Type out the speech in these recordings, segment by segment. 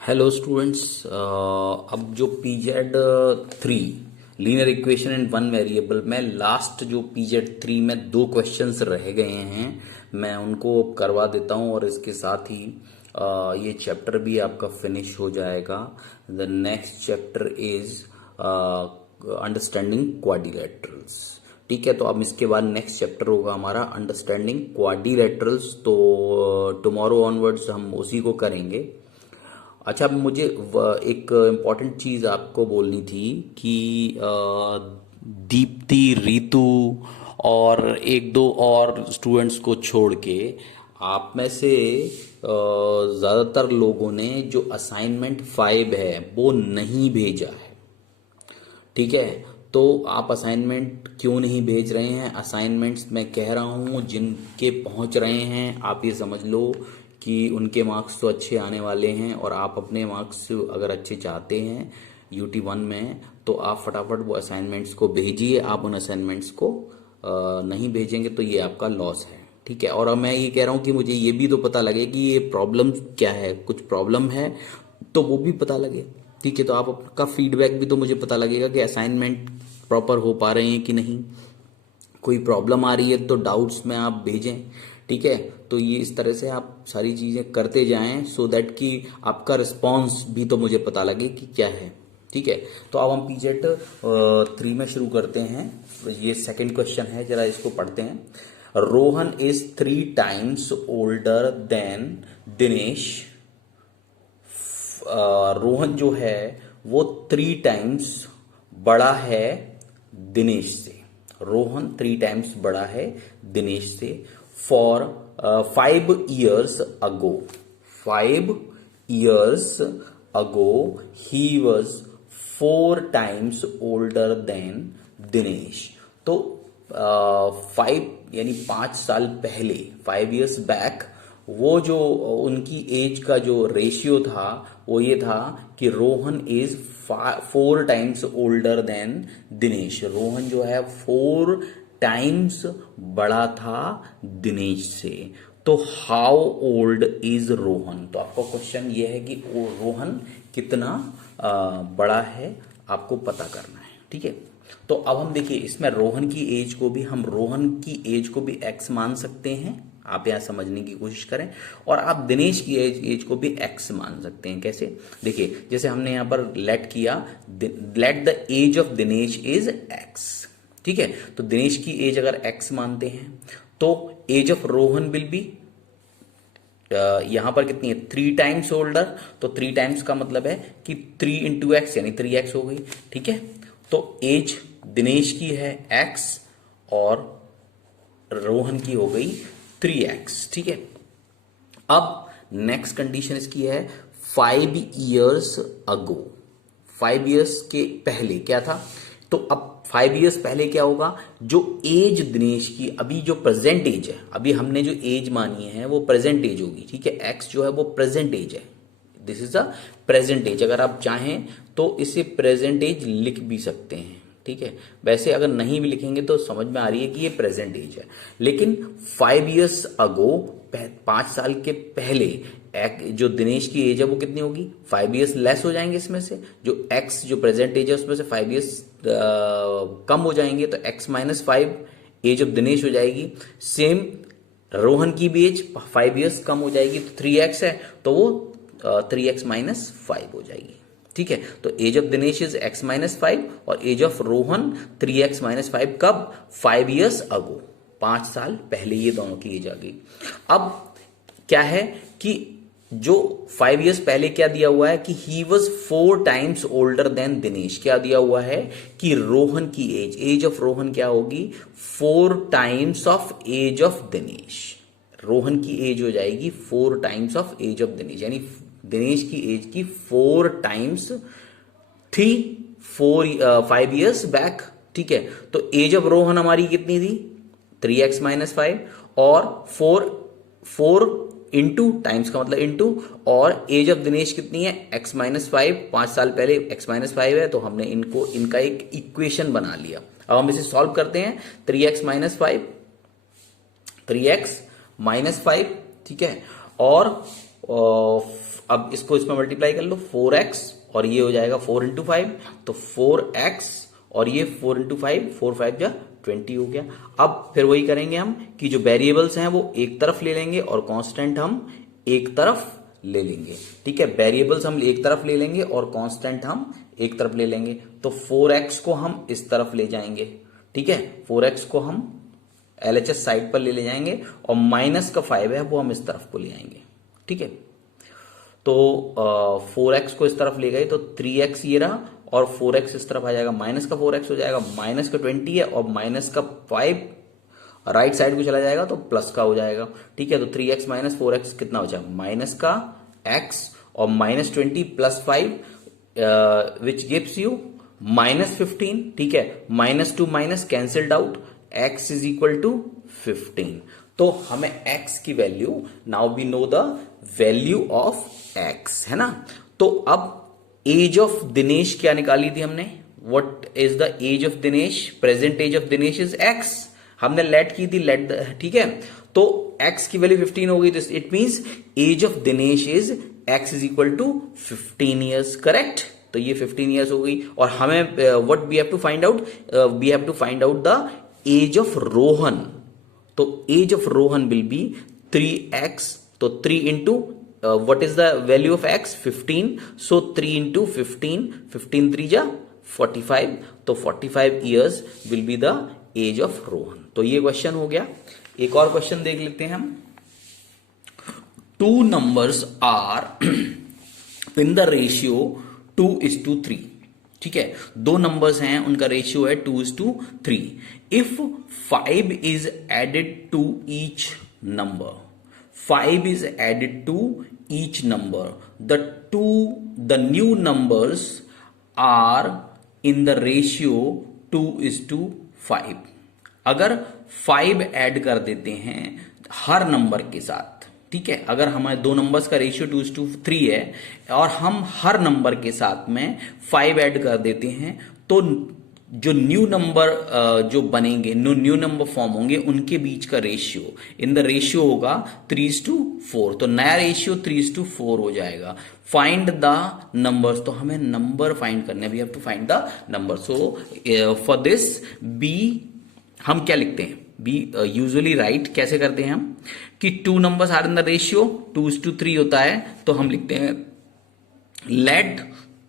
Hello students. अब जो PZ 3 linear equation and one variable में लास्ट जो पीजेड 3 में दो क्वेश्चंस रह गए हैं, मैं उनको अब करवा देता हूं और इसके साथ ही ये चैप्टर भी आपका फिनिश हो जाएगा। The next chapter is understanding quadrilaterals. ठीक है, तो अब इसके बाद नेक्स्ट चैप्टर होगा हमारा अंडरस्टैंडिंग क्वाड्रिलेटरल्स। तो टुमारो ऑनवर्ड्स हम उसी को करेंगे। अच्छा, अब मुझे एक इम्पॉर्टेंट चीज़ आपको बोलनी थी कि दीप्ति, रितु और एक दो और स्टूडेंट्स को छोड़ के आप में से ज़्यादातर लोगों ने जो असाइनमेंट 5 है वो नहीं भेजा है। ठीक है, तो आप असाइनमेंट क्यों नहीं भेज रहे हैं? असाइनमेंट्स मैं कह रहा हूँ जिनके पहुँच रहे हैं, आप ये समझ लो कि उनके मार्क्स तो अच्छे आने वाले हैं। और आप अपने मार्क्स अगर अच्छे चाहते हैं UT1 में, तो आप फटाफट वो असाइनमेंट्स को भेजिए। आप उन असाइनमेंट्स को नहीं भेजेंगे तो ये आपका लॉस है। ठीक है, और अब मैं ये कह रहा हूँ कि मुझे ये भी तो पता लगे कि ये प्रॉब्लम क्या है। कुछ प्रॉब्लम है तो वो भी पता लगे। ठीक है, तो आपका फीडबैक भी तो मुझे पता लगेगा कि असाइनमेंट प्रॉपर हो पा रहे हैं कि नहीं। कोई प्रॉब्लम आ रही है तो डाउट्स में आप भेजें। ठीक है, तो ये इस तरह से आप सारी चीज़ें करते जाएं सो दैट कि आपका रिस्पॉन्स भी तो मुझे पता लगे कि क्या है। ठीक है, तो अब हम पीजेट 3 में शुरू करते हैं। ये सेकंड क्वेश्चन है, जरा इसको पढ़ते हैं। Rohan is 3 times older than Dinesh. Rohan जो है वो 3 टाइम्स बड़ा है दिनेश से। रोहन 3 टाइम्स बड़ा है दिनेश से। For 5 years ago, 5 years ago he was 4 times older than Dinesh. तो 5 यानी 5 साल पहले, 5 years बैक, वो जो उनकी एज का जो रेशियो था वो ये था कि Rohan is 4 times older than Dinesh. Rohan जो है 4 times बड़ा था दिनेश से। तो हाउ ओल्ड इज रोहन? तो आपका क्वेश्चन ये है कि रोहन कितना बड़ा है, आपको पता करना है। ठीक है, तो अब हम देखिए इसमें रोहन की एज को भी, हम रोहन की एज को भी x मान सकते हैं। आप यहां समझने की कोशिश करें। और आप दिनेश की एज को भी x मान सकते हैं। कैसे? देखिए, जैसे हमने यहां पर लेट किया, let the age of Dinesh is x। ठीक है, तो दिनेश की एज अगर x मानते हैं तो age of Rohan will be, यहां पर कितनी है? 3 टाइम्स ओल्डर। तो 3 टाइम्स का मतलब है कि 3 इंटू एक्स यानी 3x हो गई। ठीक है, तो एज दिनेश की है x और रोहन की हो गई 3x। ठीक है, अब नेक्स्ट कंडीशन इसकी है 5 years अगो। 5 years के पहले क्या था? तो अब 5 years पहले क्या होगा? जो एज दिनेश की, अभी जो प्रेजेंट एज है, अभी हमने जो एज मानी है वो प्रेजेंट एज होगी। ठीक है, एक्स जो है वो प्रेजेंट एज है। This is a present age. अगर आप चाहें तो इसे प्रेजेंट एज लिख भी सकते हैं। ठीक है, वैसे अगर नहीं भी लिखेंगे तो समझ में आ रही है कि ये प्रेजेंट एज है। लेकिन 5 years अगो, 5 साल के पहले, जो दिनेश की एज है वो कितनी होगी? 5 years लेस हो जाएंगे इसमें से। जो एक्स जो प्रेजेंट एज है उसमें से 5 years कम हो जाएंगे, तो x minus 5 age of Dinesh हो जाएगी। सेम रोहन की भी एज 5 years कम हो जाएगी, तो 3x है तो वो 3x माइनस 5 हो जाएगी। ठीक है, तो age of Dinesh is x minus 5 और as of Rohan 3x minus 5। कब? 5 years अगो, 5 साल पहले ये दोनों की एज आ गई। अब क्या है कि जो 5 years पहले क्या दिया हुआ है कि he was 4 times older than Dinesh. क्या दिया हुआ है कि रोहन की एज ऑफ रोहन क्या होगी? 4 times of age of Dinesh. Rohan की एज हो जाएगी 4 times of age of Dinesh, यानी दिनेश की एज की 4 times थी 5 years बैक। ठीक है, तो एज ऑफ रोहन हमारी कितनी थी? 3x माइनस 5 और 4 इंटू, टाइम्स का मतलब इंटू, और एज ऑफ दिनेश कितनी है? x minus 5। 5 साल पहले x माइनस 5 है, तो हमने इनका एक इक्वेशन बना लिया। अब हम इसे सॉल्व करते हैं। 3x minus 5, 3x minus 5। ठीक है, और अब इसको इसमें मल्टीप्लाई कर लो, 4x और ये हो जाएगा 4 इंटू 5, तो 4x और ये 4 इंटू 5, 4 5 जा 20 हो गया। अब फिर वही करेंगे हम कि जो वेरिएबल्स हैं वो एक तरफ ले लेंगे और कांस्टेंट हम एक तरफ ले लेंगे। ठीक है, वेरिएबल्स हम एक तरफ ले लेंगे और कांस्टेंट हम एक तरफ ले लेंगे। तो 4x को हम इस तरफ ले जाएंगे, ठीक है, 4x को हम LHS साइड पर ले जाएंगे और माइनस का 5 है वो हम इस तरफ को ले आएंगे। ठीक है, तो 4x को इस तरफ ले गए तो 3x ये रहा और 4x इस तरफ आ जाएगा, माइनस का 4x हो जाएगा, माइनस का 20 है और माइनस का 5 राइट साइड को चला जाएगा तो प्लस का हो जाएगा। ठीक है, तो 3x माइनस 4x कितना बचा, माइनस का x और minus 20 plus 5 which gives you minus 15। ठीक है, minus two minus cancelled out, x is equal to 15। तो हमें x की value, now we know the value of x, है ना। तो अब एज ऑफ दिनेश क्या निकाली थी हमने, what is the age of Dinesh, present age of Dinesh is x, हमने लेट की थी, लेट, ठीक है, तो x की वैल्यू 15 हो गई, तो it means age of Dinesh is x is equal to 15 years, correct. तो ये 15 ईयर्स हो गई और हमें what we have to find out, we have to find out the age of Rohan. तो age of Rohan will be 3x, तो 3 into what is the value of x, 15, so 3 into 15, 15 3 जा 45, तो 45 years will be the age of Rohan. तो ये question हो गया। एक और क्वेश्चन देख लेते हैं हम। 2 numbers are in the ratio 2:3, ठीक है, 2 नंबर्स हैं, उनका रेशियो है 2:3। If 5 is added to each number, 5 is added to each number, the new numbers are in the ratio 2:5। अगर 5 ऐड कर देते हैं हर नंबर के साथ, ठीक है, अगर हमारे 2 नंबर्स का रेशियो 2:3 है और हम हर नंबर के साथ में 5 ऐड कर देते हैं, तो जो न्यू नंबर जो बनेंगे, न्यू नंबर फॉर्म होंगे, उनके बीच का रेशियो इन द रेशियो होगा 3:4। तो नया रेशियो 3:4 हो जाएगा। फाइंड द नंबर्स, तो हमें नंबर फाइंड करने, we have to find the number. So for this be हम क्या लिखते हैं, बी यूजुअली राइट कैसे करते हैं हम कि 2 numbers are in the ratio 2:3 होता है, तो हम लिखते हैं late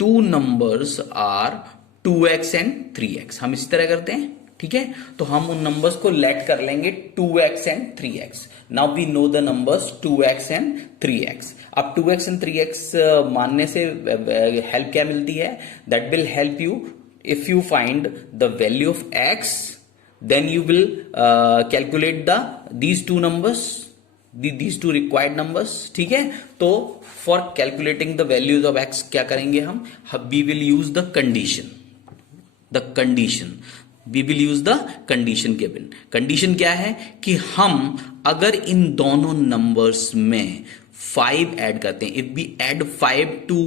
2 numbers are 2x and 3x, हम इसी तरह करते हैं। ठीक है, तो हम उन नंबर्स को लेट कर लेंगे 2x and 3x। Now we know the numbers 2x and 3x। अब 2x एंड 3x मानने से हेल्प क्या मिलती है, that will help you if you find the value of x, then you will calculate these 2 numbers, these 2 required numbers। ठीक है, तो for calculating the values of x क्या करेंगे हम, we will use the condition, we will use the condition given। condition क्या है कि हम अगर इन दोनों numbers में 5 ऐड करते हैं, if we add 5 to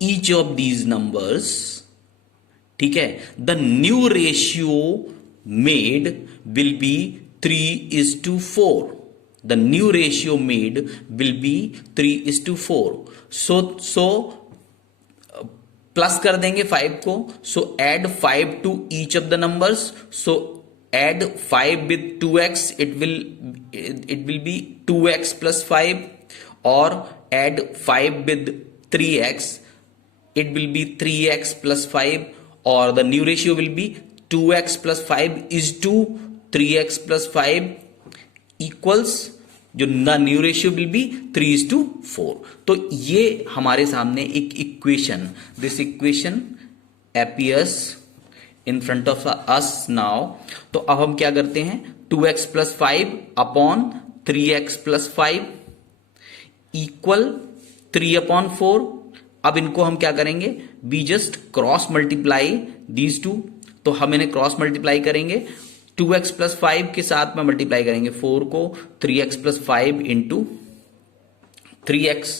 each of these numbers, ठीक है, the new ratio made will be 3:4। the new ratio made will be 3:4। so plus कर देंगे 5 को, so add 5 to each of the numbers, so add 5 with 2x, it will be 2x plus 5, or add 5 with 3x, it will be 3x plus 5, or the new ratio will be 2x plus 5 is to 3x plus 5 equals, जो the new ratio will be 3:4। तो ये हमारे सामने एक equation, this equation appears in front of us now. तो अब हम क्या करते हैं, 2x plus 5 upon 3x plus 5 equal 3/4। अब इनको हम क्या करेंगे, we just cross multiply these two, तो हम इन्हें क्रॉस मल्टीप्लाई करेंगे, 2x plus 5 के साथ में मल्टीप्लाई करेंगे 4 को, 3x plus 5 into 3x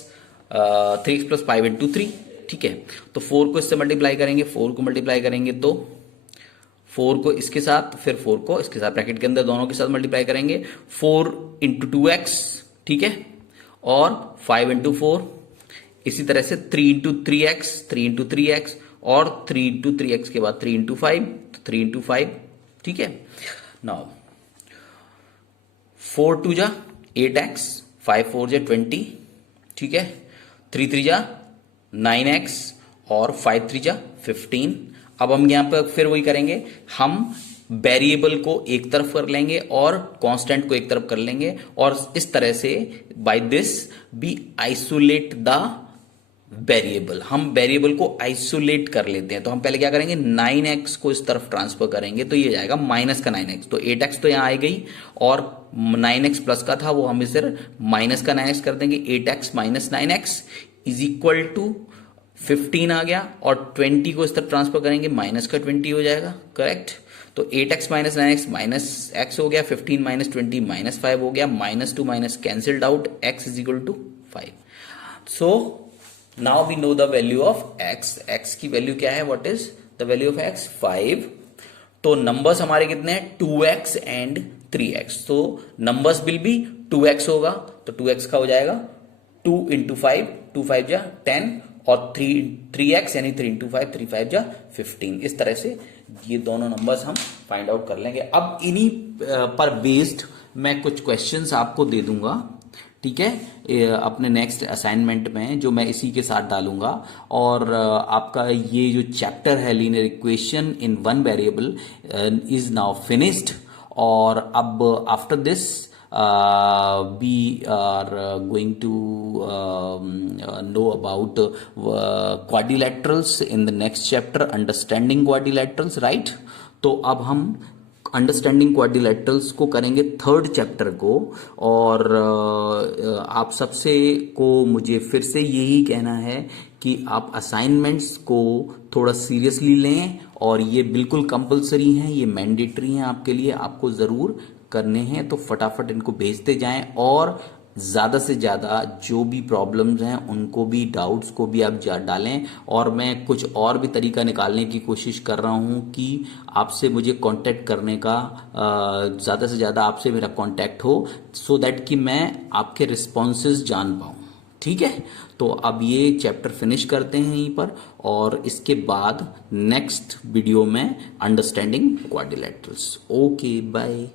plus 5 into 3। ठीक है, तो 4 को इससे मल्टीप्लाई करेंगे, 4 को मल्टीप्लाई करेंगे तो 4 को इसके साथ, फिर 4 को इसके साथ, ब्रैकेट के अंदर दोनों के साथ मल्टीप्लाई करेंगे, 4 इंटू 2x, ठीक है, और 5 इंटू 4 इसी तरह से 3 × 3x, 3 × 3x और 3 × 3x के बाद 3 × 5, 3 × 5, ठीक है। नाउ 4 2 जा 8x, 5 4 जा 20, ठीक है। 3 3 जा 9x और 5 3 जा 15। अब हम यहां पर फिर वही करेंगे, हम वेरिएबल को एक तरफ कर लेंगे और कांस्टेंट को एक तरफ कर लेंगे, और इस तरह से by this we isolate the variable, हम वेरिएबल को आइसोलेट कर लेते हैं। तो हम पहले क्या करेंगे, 9x को इस तरफ ट्रांसफर करेंगे, तो ये जाएगा माइनस का 9x, तो 8x तो यहां आ गई, और 9x प्लस का था वो हम इसे माइनस का 9x कर देंगे। 8x minus 9x is equal to 15 आ गया, और 20 को इस तरफ ट्रांसफर करेंगे, माइनस का 20 हो जाएगा, करेक्ट। तो 8x minus 9x minus x हो गया, 15 माइनस 20 माइनस 5 हो गया, minus 2 minus cancelled out, x is equal to 5। So now we know the value of x, x की वैल्यू क्या है, what is the value of x, 5। तो numbers हमारे कितने हैं, 2x एंड 3x, तो नंबर्स विल बी 2x होगा, तो 2x का हो जाएगा 2 × 5, 2 5 जा 10, और 3x यानी 3 × 5, 3 5 जा 15। इस तरह से ये दोनों नंबर्स हम फाइंड आउट कर लेंगे। अब इन्हीं पर बेस्ड मैं कुछ क्वेश्चंस आपको दे दूंगा, ठीक है, अपने नेक्स्ट असाइनमेंट में, जो मैं इसी के साथ डालूंगा। और आपका ये जो चैप्टर है linear equation in one variable is now finished. और अब after this we are going to know about quadrilaterals in the next chapter, understanding quadrilaterals, right? तो अब हम अंडरस्टैंडिंग क्वाड्रिलेटरल्स को करेंगे थर्ड चैप्टर को। और आप सबसे को मुझे फिर से यही कहना है कि आप असाइनमेंट्स को थोड़ा सीरियसली लें, और ये बिल्कुल कंपलसरी हैं, ये मैंडेटरी हैं आपके लिए, आपको ज़रूर करने हैं। तो फटाफट इनको भेजते जाएं, और ज़्यादा से ज़्यादा जो भी प्रॉब्लम्स हैं उनको भी, डाउट्स को भी आप डालें। और मैं कुछ और भी तरीका निकालने की कोशिश कर रहा हूं कि आपसे मुझे कांटेक्ट करने का, ज़्यादा से ज़्यादा आपसे मेरा कांटेक्ट हो, सो दैट कि मैं आपके रिस्पॉन्सेज जान पाऊँ, ठीक है। तो अब ये चैप्टर फिनिश करते हैं यहीं पर, और इसके बाद नेक्स्ट वीडियो में अंडरस्टैंडिंग क्वाड्रिलेटरल्स। Okay, bye.